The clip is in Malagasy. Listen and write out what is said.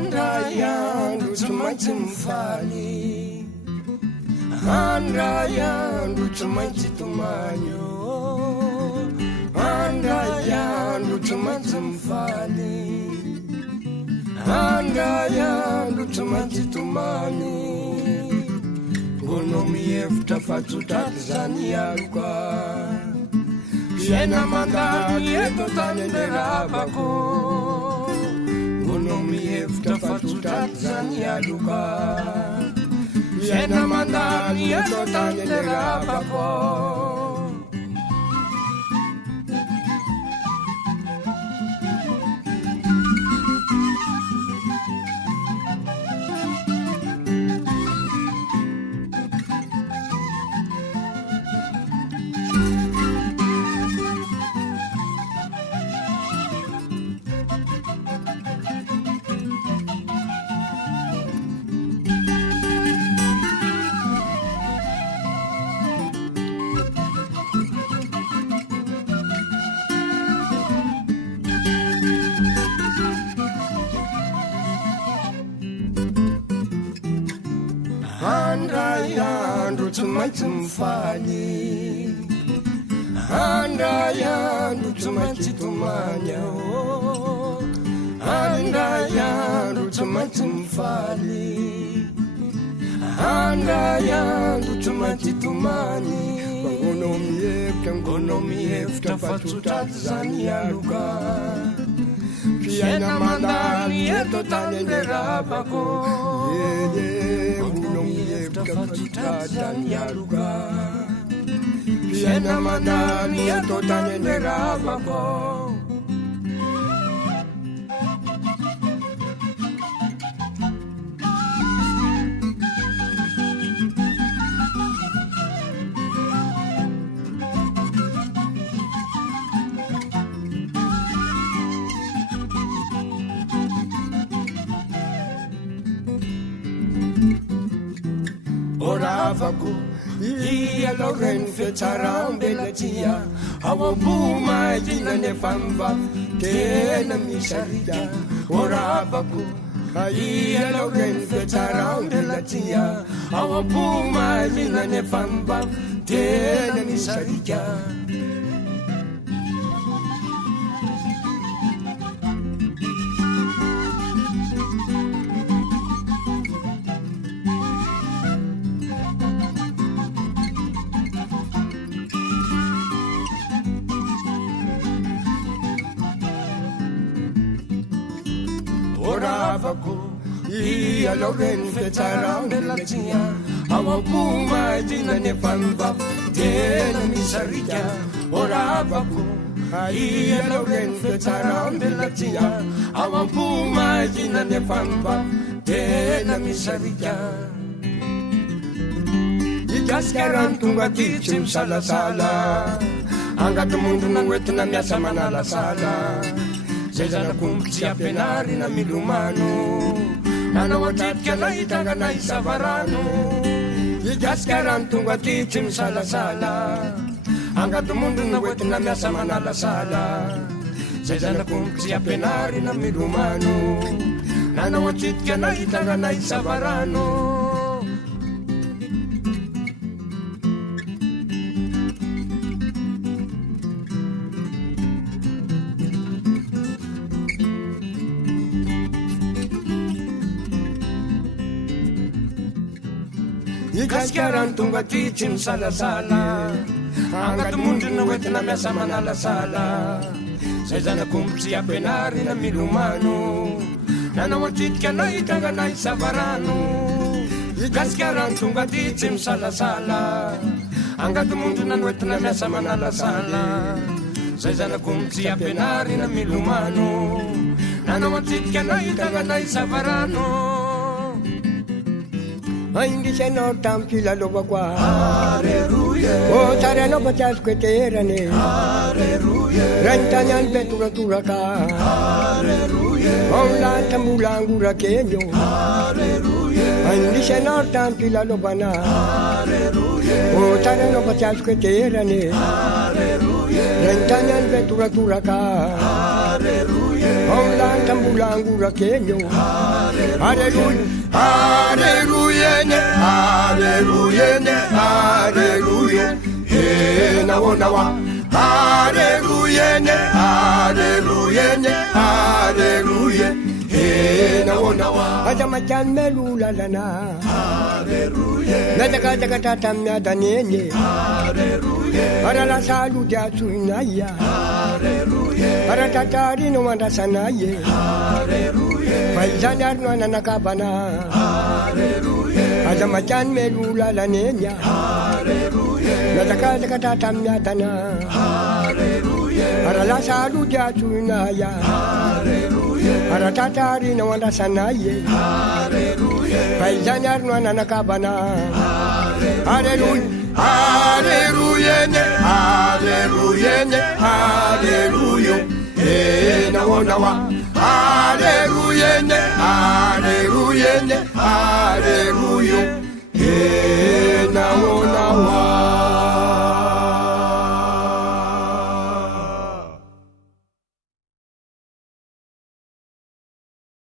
handray andro tsy maintsy mifaly, handray andro tsy maintsy tomagno, handray andro tsy maintsy mifaly, handray andro tsy maintsy tomany. Ngono mihevitra fa tsotraky zany aloka, fiaina mandany eto tany anderavako. Ngono mihevitra fa tsotraky zany aloka, fiaina mandany eto tany anderavako. Handray andro tsy maintsy mifaly, handray andro tsy maintsy tomany ao, handray andro tsy maintsy mifaly, handray andro tsy maintsy tomany. Ngono mihevitra fa tsotraky zany aloka, fiaina mandany eto tany anderavako. Ngono mihevitra fa tsotraky zany aloka, fiaina mandany eto tany anderavako. Oravako ialao reny fietsaram-belatsia, ao am-pomahina nefa mivavy tena misarika. Oravako ialao reny fietsaram-belatsia, ao am-pomahina nefa mivavy tena misarika. Oravako ialao reny fietsaram-belatsia, ao am-pomahina nefa mivavy tena misarika. Oravako ialao reny fietsaram-belatsia, ao am-pomahina nefa mivavy tena misarika. Ikasika rano tonga ty tsy misalasala, angaty mondrona oentina miasa manalasala. Zay zanak'omby tsy ampianarina milomano, nanao atritika na hitanganay savarano. Ikasika rano tonga ty tsy misalasala, angaty mondrona oentina miasa manalasala. Zay zanak'omby tsy ampianarina milomano, nanao atritika na hitanganay savarano. Ikasika rano tonga ty tsy misalasala, angaty mondrona oentina miasa manalasala. Zay zanak'omby tsy ampianarina milomano, nanao atritika na hitanganay savarano. Ikasika rano tonga ty tsy misalasala, angaty mondrona oentina miasa manalasala. Zay zanak'omby tsy ampianarina milomano, nanao atritika na hitanganay savarano. Indrisanao tamy filalovako Alleluia, o tsara anao fa tsy azoko eterane. Alleluia, raintany any betoratoraka. Alleluia, ao lanitra mbola angorakeny. Alleluia, indrisanao tamy filalovana. Alleluia, o tsara anao fa tsy azoko eterane. Alleluia, raintany any betoratoraka. Alleluia, Omlanta mbulangura kenyo Hallelujah Hallelujah Hallelujah Hallelujah Hey nawa Hallelujah Hallelujah Hallelujah Hey nawa Ajamachan melula lana Hallelujah Nataka tatamya danyenye Hallelujah Arala salu jatsuinaya Hallelujah Aratatari no wanda sanaye Hallelujah Faizanyar no anakabana Hallelujah Ajamachan melula lanenya Hallelujah Nataka tatamya dana Hallelujah Arala salu jatsuinaya Hallelujah Aratatari no wanda sanaye Hallelujah Faizanyar no anakabana Hallelujah Hallelujah, hallelujah, hallelujah. Hey, nawa. Hallelujah,